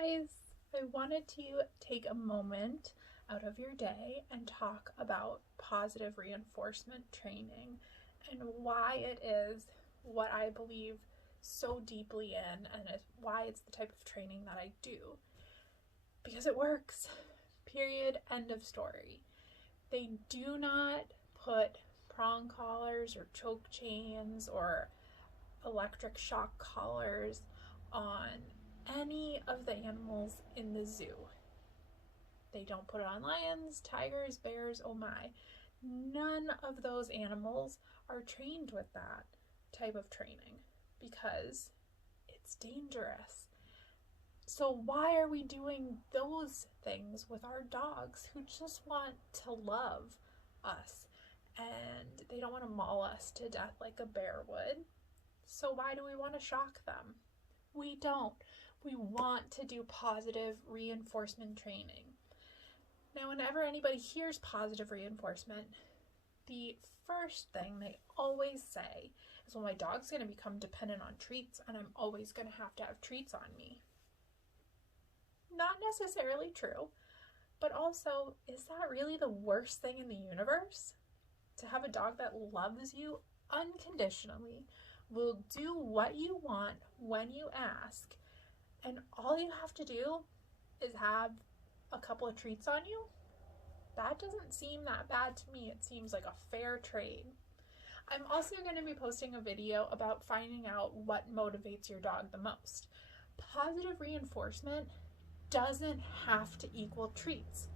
guys, I wanted to take a moment out of your day and talk about positive reinforcement training and why it is what I believe so deeply in, and why it's the type of training that I do. Because it works. Period. End of story. They do not put prong collars or choke chains or electric shock collars on any of the animals in the zoo. They don't put it on lions, tigers, bears, oh my. None of those animals are trained with that type of training because it's dangerous. So why are we doing those things with our dogs who just want to love us and they don't want to maul us to death like a bear would? So why do we want to shock them? We don't. We want to do positive reinforcement training. Now, whenever anybody hears positive reinforcement, the first thing they always say is, well, my dog's going to become dependent on treats and I'm always going to have treats on me. Not necessarily true, but also, is that really the worst thing in the universe? To have a dog that loves you unconditionally, will do what you want when you ask, and all you have to do is have a couple of treats on you? That doesn't seem that bad to me. It seems like a fair trade. I'm also going to be posting a video about finding out what motivates your dog the most. Positive reinforcement doesn't have to equal treats.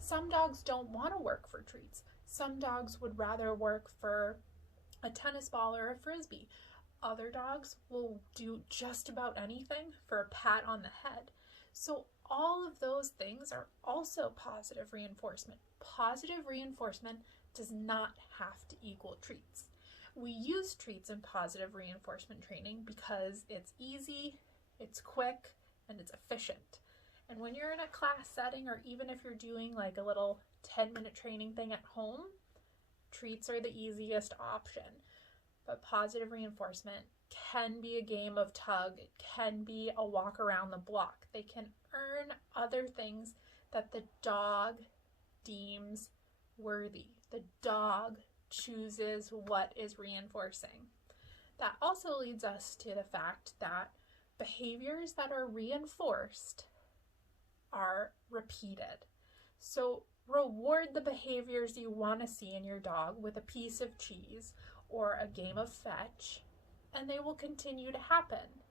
Some dogs don't want to work for treats. Some dogs would rather work for a tennis ball or a frisbee. Other dogs will do just about anything for a pat on the head. So all of those things are also positive reinforcement. Positive reinforcement does not have to equal treats. We use treats in positive reinforcement training because it's easy, it's quick, and it's efficient. And when you're in a class setting, or even if you're doing like a little 10-minute training thing at home, treats are the easiest option. But positive reinforcement can be a game of tug. It can be a walk around the block. They can earn other things that the dog deems worthy. The dog chooses what is reinforcing. That also leads us to the fact that behaviors that are reinforced are repeated. So reward the behaviors you want to see in your dog with a piece of cheese or a game of fetch, and they will continue to happen.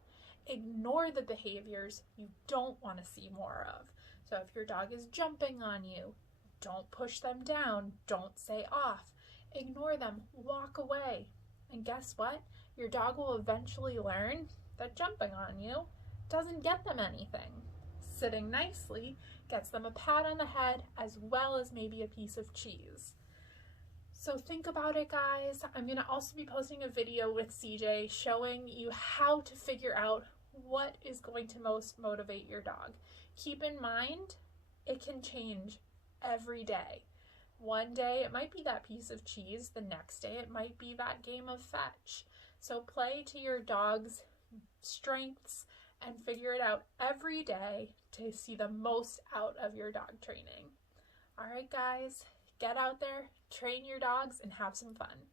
Ignore the behaviors you don't want to see more of. So if your dog is jumping on you, don't push them down, don't say off. Ignore them, walk away. And guess what? Your dog will eventually learn that jumping on you doesn't get them anything. Sitting nicely gets them a pat on the head as well as maybe a piece of cheese. So think about it, guys. I'm going to also be posting a video with CJ showing you how to figure out what is going to most motivate your dog. Keep in mind, it can change every day. One day it might be that piece of cheese, the next day it might be that game of fetch. So play to your dog's strengths and figure it out every day to see the most out of your dog training. All right, guys, get out there, train your dogs, and have some fun.